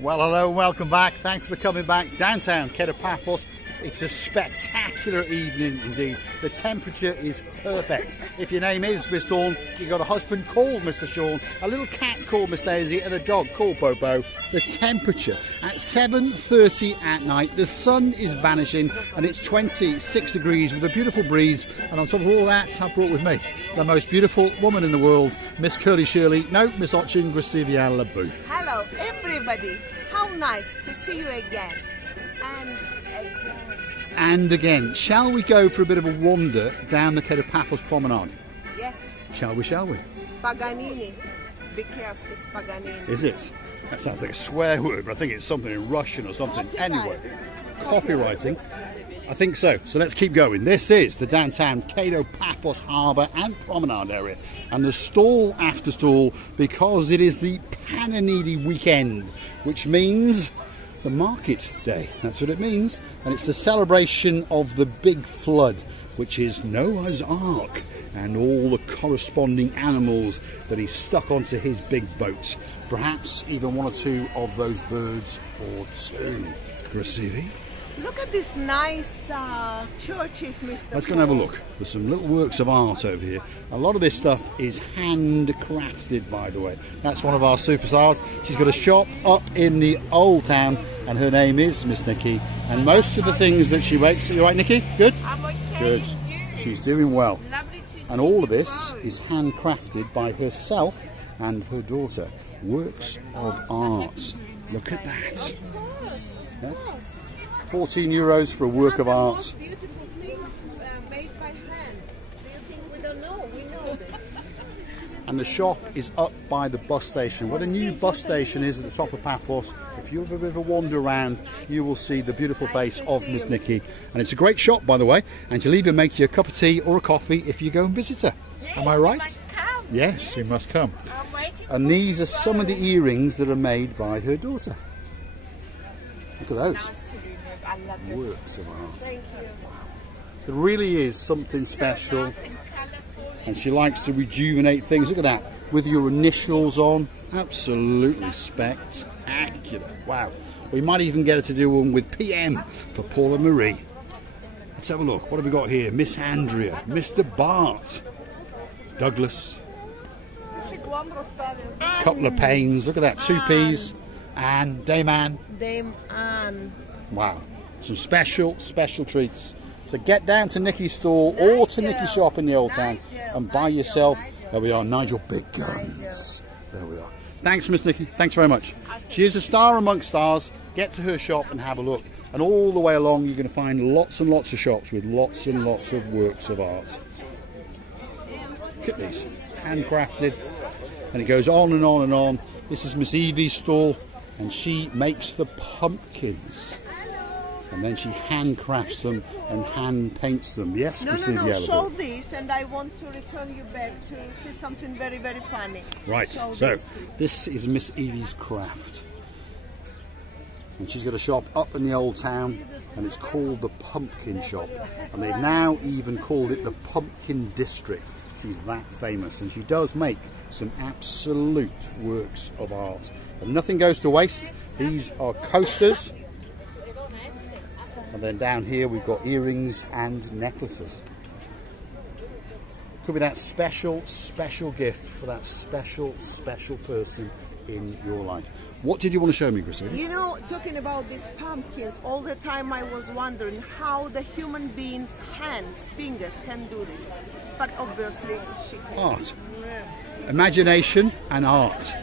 Well, hello and welcome back. Thanks for coming back. Downtown Kato Paphos. It's a spectacular evening indeed. The temperature is perfect. If your name is Miss Dawn, you've got a husband called Mr. Sean, a little cat called Miss Daisy, and a dog called Popo. The temperature at 7:30 at night. The sun is vanishing and it's 26 degrees with a beautiful breeze. And on top of all that, I've brought with me the most beautiful woman in the world, Miss Curly Shirley. No, Miss Ochin Gracivia Labu. Hello, everybody. How nice to see you again. And again, shall we go for a bit of a wander down the Kato Paphos Promenade? Yes. Shall we, shall we? Paganini. Be careful, it's Paganini. Is it? That sounds like a swear word, but I think it's something in Russian or something. Anyway, copywriting. I think so. So let's keep going. This is the downtown Kato Paphos Harbour and Promenade area. And the stall after stall, because it is the Promenade weekend, which means the market day. That's what it means. And it's the celebration of the big flood, which is Noah's Ark and all the corresponding animals that he stuck onto his big boat. Perhaps even one or two of those birds or two. Gracivi? Look at these nice churches, Mr. Let's go and have a look. There's some little works of art over here. A lot of this stuff is handcrafted, by the way. That's one of our superstars. She's got a shop up in the old town, and her name is Miss Nikki. And most of the things that she makes, you right, Nikki? Good? I'm okay. Good. She's doing well. Lovely to see And all of this is handcrafted by herself and her daughter. Works of art. Look at that. Yeah? 14 euros for a work of art. Most beautiful things made by hand. Do you think we don't know? We know this. And the shop is up by the bus station, where the new bus station is at the top of Paphos. If you ever wander around, you will see the beautiful face of Miss Nikki. And it's a great shop, by the way. And she'll even make you a cup of tea or a coffee if you go and visit her. Yes, am I right? You must come. Yes, you must come. I'm waiting. And these are some of the earrings that are made by her daughter. Look at those. I love it. Works of art. Thank you. It really is something special. And she likes to rejuvenate things. Look at that, with your initials on. Absolutely spectacular. Wow. We might even get her to do one with PM for Paula Marie. Let's have a look. What have we got here? Miss Andrea, Mr. Bart, Douglas, couple of panes. Look at that, 2 P's, and Dame Anne. Dame Anne. Wow. Some special treats. So get down to Nikki's stall or to Nikki's shop in the old town and buy yourself. There we are, Nigel Big Guns. There we are. Thanks, Miss Nikki. Thanks very much. She is a star amongst stars. Get to her shop and have a look. And all the way along, you're going to find lots and lots of shops with lots and lots of works of art. Look at these, handcrafted. And it goes on and on and on. This is Miss Evie's stall, and she makes the pumpkins. And then she handcrafts them and hand paints them. Yes? No, show this, and I want to return you back to see something very, very funny. Right, so this is Miss Evie's craft. And she's got a shop up in the old town, and it's called the Pumpkin Shop. And they've now even called it the Pumpkin District. She's that famous, and she does make some absolute works of art. And nothing goes to waste. These are coasters. And then down here we've got earrings and necklaces. Could be that special gift for that special person in your life. What did you want to show me, Christine? You know, talking about these pumpkins, all the time I was wondering how the human being's hands, fingers can do this. But obviously she can. Art. Imagination and art.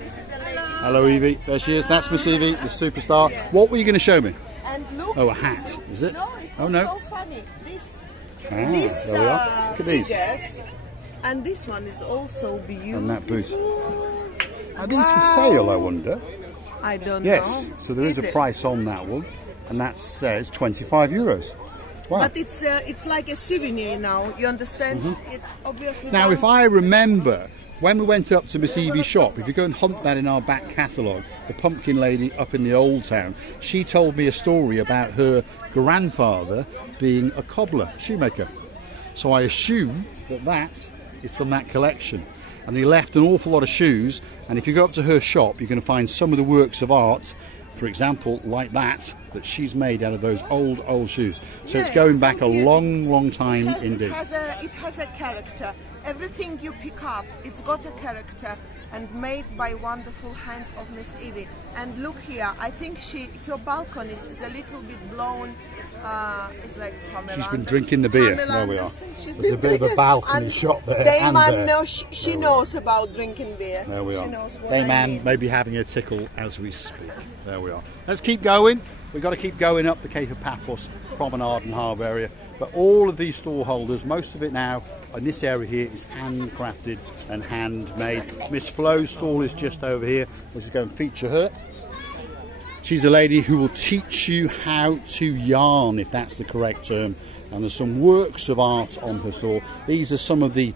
This is a lady. Hello, Evie. There she is. That's Miss Evie, the superstar. Yeah. What were you going to show me? And look. Oh, a hat. Is it? No, it was so funny. There we are. Look at these. Figures, and this one is also beautiful. And that booth. Are these for sale, I wonder? I don't know. Yes. So there is a price on that one, and that says 25 euros. Wow. But it's like a souvenir now. You understand? It's obviously. Now, if I remember, when we went up to Miss Evie's shop, if you go and hunt that in our back catalogue, the pumpkin lady up in the old town, she told me a story about her grandfather being a cobbler, shoemaker. So I assume that that is from that collection. and they left an awful lot of shoes. And if you go up to her shop, you're going to find some of the works of art, for example, like that she's made out of those old shoes. So it's going back a long time indeed. It has a character. Everything you pick up, it's got a character, and made by wonderful hands of Miss Evie. And look here, I think her balcony is a little bit blown. It's like she's been drinking the beer. There we are. There's a bit of a balcony shot there. Dayman knows, she knows about drinking beer. There we are. Dayman may be having a tickle as we speak. There we are. Let's keep going. We've got to keep going up the Kato Paphos Promenade and Harbour area. But all of these stall holders, most of it now in this area here is handcrafted and handmade. Miss Flo's stall is just over here. Let's just go and feature her. She's a lady who will teach you how to yarn, if that's the correct term. And there's some works of art on her stall. These are some of the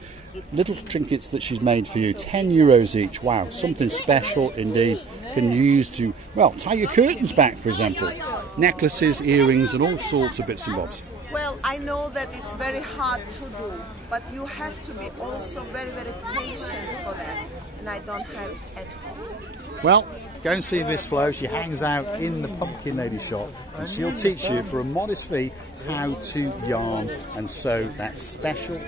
little trinkets that she's made for you. 10 euros each. Wow, something special indeed. Can use to, well, tie your curtains back, for example. Necklaces, earrings, and all sorts of bits and bobs. Well, I know that it's very hard to do, but you have to be also very patient for that. And I don't have it at home. Well, go and see Miss Flo. She hangs out in the Pumpkin Lady shop, and she'll teach you for a modest fee how to yarn and sew that special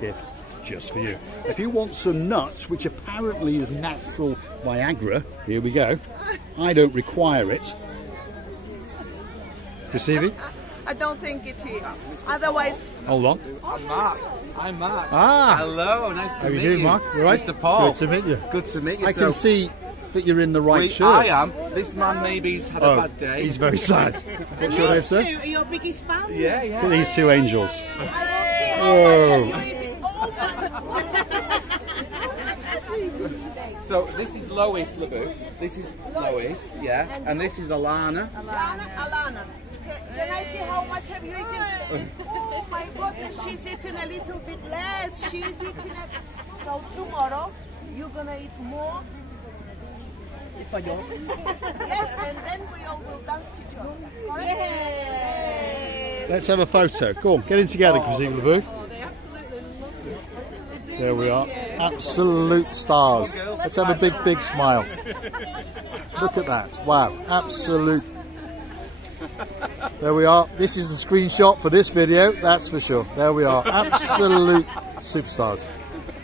gift just for you. If you want some nuts, which apparently is natural Viagra, here we go. I don't require it. Perceive? I don't think it is. Otherwise... Hold on. I'm Mark. I'm Mark. Ah! Hello, nice to meet you. How you doing, Mark? You right? Mr. Paul. Good to meet you. Good to meet you. I can see that you're in the right shirt. I am. This man maybe's had a bad day. He's very sad. What's your name, sir? Are your biggest fans? Yeah. Look at these two angels. So this is Lois LeBou. This is Lois, yeah. And this is Alana. Alana. Can I see how much have you eaten? Oh my goodness, she's eating a little bit less. She's eating So tomorrow, you're gonna eat more. Yes, and then we all will dance to each other. Yay! Let's have a photo. Go on, get in together, Christine LeBou. There we are. Absolute stars. Let's have a big smile. Look at that. Wow. Absolute. There we are. This is the screenshot for this video, that's for sure. There we are. Absolute superstars.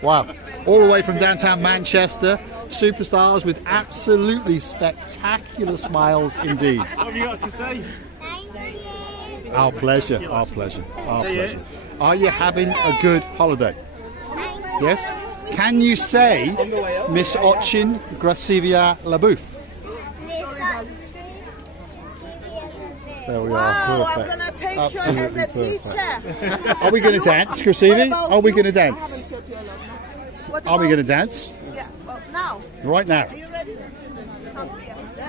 Wow. All the way from downtown Manchester. Superstars with absolutely spectacular smiles indeed. What have you got to say? Our pleasure. Our pleasure. Our pleasure. Are you having a good holiday? Yes? Can you say Miss Ochin Gracivia LeBou? There we are, perfect. I'm gonna take Absolutely you as a perfect. teacher. Are we going to dance, Gracivi? Are we going to dance? Are we going to dance? Yeah, well, now. Right now. Are you ready?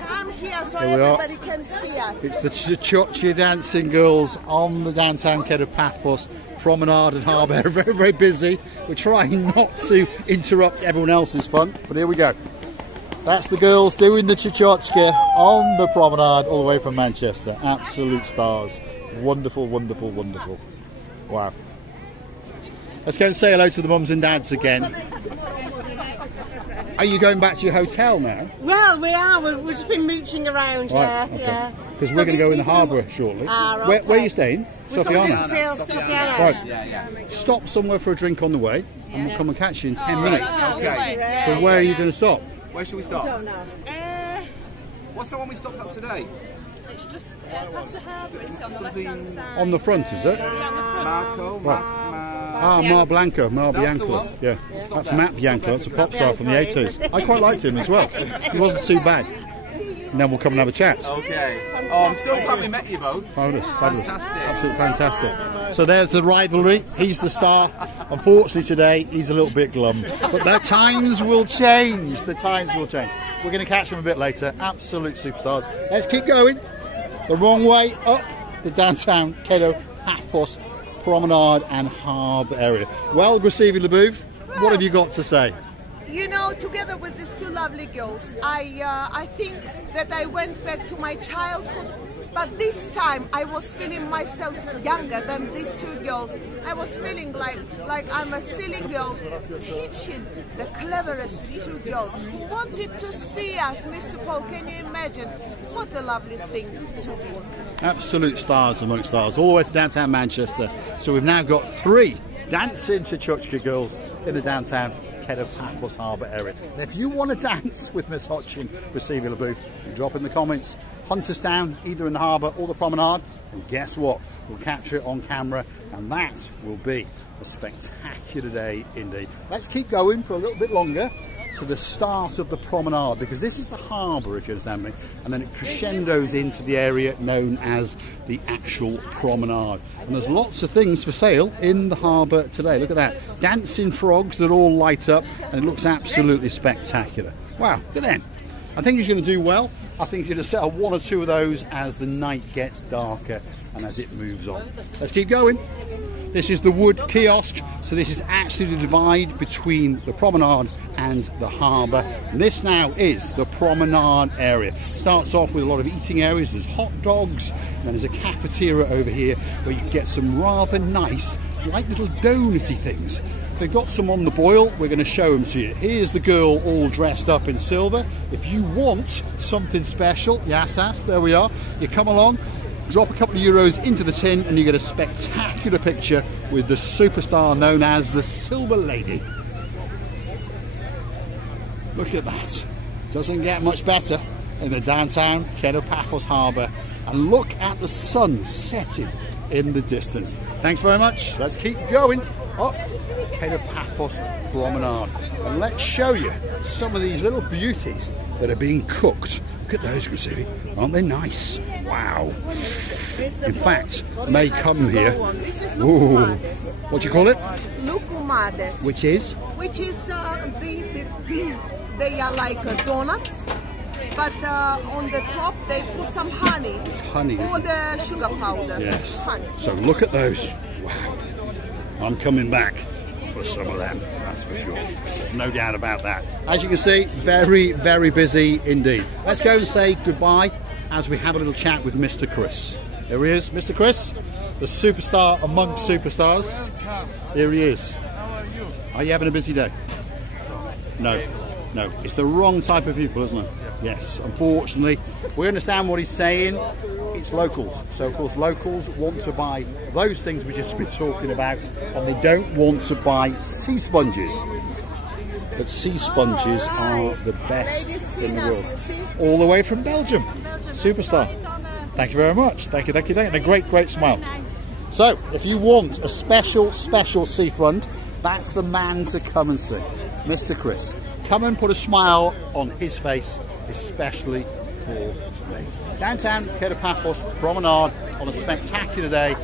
Come here so Here we are. everybody can see us. It's the Chichochi dancing girls on the downtown Kato Paphos Promenade and Harbour. Very busy. We're trying not to interrupt everyone else's fun, but here we go. That's the girls doing the Chichochka on the promenade all the way from Manchester. Absolute stars. Wonderful. Wow. Let's go and say hello to the mums and dads again. Are you going back to your hotel now? Well, we are. We've just been mooching around. Right, yeah. Because we're going to go in the harbour shortly. Okay. Where are you staying? Sofiana. Right. Yeah. Stop somewhere for a drink on the way, and we'll come and catch you in 10 minutes. Okay. So where are you going to stop? Where should we stop? What's the one we stopped at today? It's just past the harbour. It's on the left-hand side. On the front, is it? Marco. Mar Blanco, Mar That's the Bianco. one. Yeah, that's Matt Bianco. That's a pop star from the 80s. I quite liked him as well. He wasn't too bad. And then we'll come and have a chat. Okay. Oh, I'm so glad we met you both. Fabulous. Fantastic. Absolutely fantastic. So there's the rivalry. He's the star. Unfortunately today, he's a little bit glum. But the times will change. The times will change. We're going to catch him a bit later. Absolute superstars. Let's keep going. The wrong way up the downtown Kato Paphos Promenade and Harbour area. Well, Gracivi LeBou, what have you got to say? You know, together with these two lovely girls, I think that I went back to my childhood But this time I was feeling myself younger than these two girls. I was feeling like I'm a silly girl teaching the cleverest two girls who wanted to see us. Mr. Paul, can you imagine? What a lovely thing to be. Absolute stars amongst stars, all the way to downtown Manchester. So we've now got 3 dancing Chuchuchka girls in the downtown Kato Paphos Harbour area. And if you want to dance with Miss Hotchin, with Stevie LeBouf, drop in the comments. Hunt us down either in the harbour or the promenade, and guess what? We'll capture it on camera, and that will be a spectacular day indeed. Let's keep going for a little bit longer to the start of the promenade, because this is the harbour, if you understand me, and then it crescendos into the area known as the actual promenade. And there's lots of things for sale in the harbour today. Look at that, dancing frogs that all light up, and it looks absolutely spectacular. Wow, look at them. I think he's going to do well. I think he's going to sell 1 or 2 of those as the night gets darker and as it moves on. Let's keep going. This is the wood kiosk, so this is actually the divide between the promenade and the harbour. And this now is the promenade area. Starts off with a lot of eating areas. There's hot dogs, and there's a cafeteria over here where you can get some rather nice, like little donutty things. They've got some on the boil. We're going to show them to you. Here's the girl all dressed up in silver. If you want something special, yes, there we are. You come along, drop a couple of euros into the tin, and you get a spectacular picture with the superstar known as the Silver Lady. Look at that. Doesn't get much better in the downtown Kato Paphos Harbour. And look at the sun setting in the distance. Thanks very much. Let's keep going up Kato Paphos Promenade. And let's show you some of these little beauties that are being cooked. Look at those, Gracivi. Aren't they nice? Wow. In fact, may come here. This is Ooh. What do you call it? Lucumades. Which is? Which is they are like donuts, but on the top they put some honey. It's honey. Or the sugar powder. Yes. Honey. So look at those. Wow. I'm coming back for some of them, that's for sure. There's no doubt about that. As you can see, very, very busy indeed. Let's go and say goodbye as we have a little chat with Mr. Chris. There he is, Mr. Chris, the superstar amongst superstars. Here he is. How are you? Are you having a busy day? No. No, it's the wrong type of people, isn't it? Yes, unfortunately. We understand what he's saying. It's locals. So, of course, locals want to buy those things we've just been talking about, and they don't want to buy sea sponges. But sea sponges are the best in the world. All the way from Belgium. Superstar. Thank you very much. Thank you, thank you, thank you. And a great, great smile. So, if you want a special, special seafront, that's the man to come and see. Mr. Chris. Come and put a smile on his face, especially for me. Downtown Kato Paphos Promenade on a spectacular day.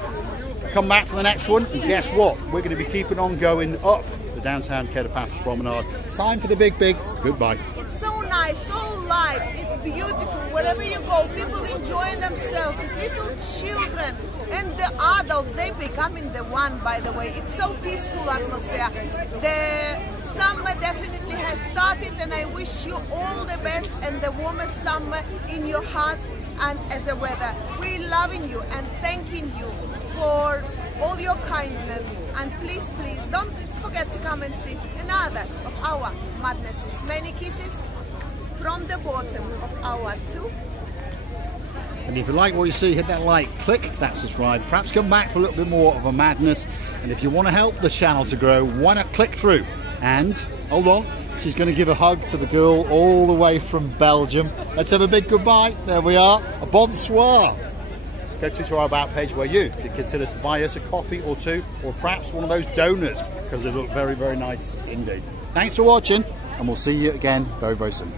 Come back for the next one, and guess what? We're going to be keeping on going up the downtown Kato Paphos Promenade. Time for the big, big goodbye. It's so nice, so live. It's beautiful. Wherever you go, people enjoying themselves. These little children and the adults, they becoming the one, by the way. It's so peaceful atmosphere. The summer definitely has started, and I wish you all the best and the warmest summer in your hearts and as a weather. We're loving you and thanking you for all your kindness, and please, please don't forget to come and see another of our madnesses. Many kisses from the bottom of our tube. And if you like what you see, hit that like, click that subscribe. Perhaps come back for a little bit more of a madness. And if you want to help the channel to grow, why not click through? And hold on, she's going to give a hug to the girl all the way from Belgium. Let's have a big goodbye. There we are. A bonsoir. Go to our About page where you can consider to buy us a coffee or two, or perhaps one of those donuts, because they look very, very nice indeed. Thanks for watching, and we'll see you again very, very soon.